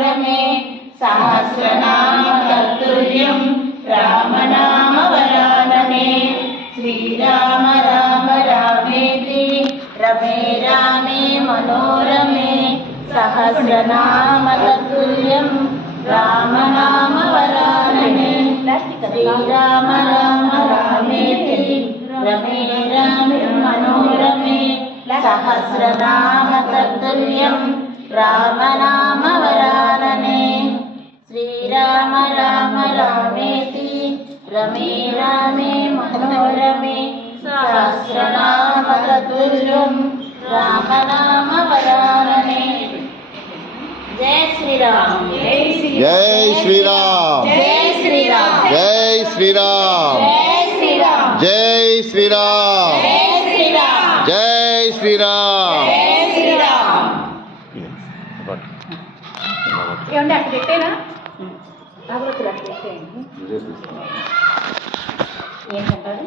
रमे सहस्रनाम तत्तुल्यं रामनाम वरानने श्रीराम राम रामेति रमे रामे मनोरमे सहस्रनाम तत्तुल्यं रामनाम वरानने श्रीराम राम रामेति रमे रामे मनोरमे सहस्रनाम तत्तुल्यं रामनाम वरानने श्रीराम राम रामेति रमे रामे मनोरमे सहस्रनाम तत्तुल्यं रामनाम वरानने। जय श्री राम। जय श्री राम। जय श्री राम। जय श्री राम। जय श्री राम। जय श्री राम। जय श्री राम। जय श्री राम। ఏమంటే అక్కడ పెట్టేనా భాగవతులు అక్కడ పెట్టేయండి. ఏంటంటారు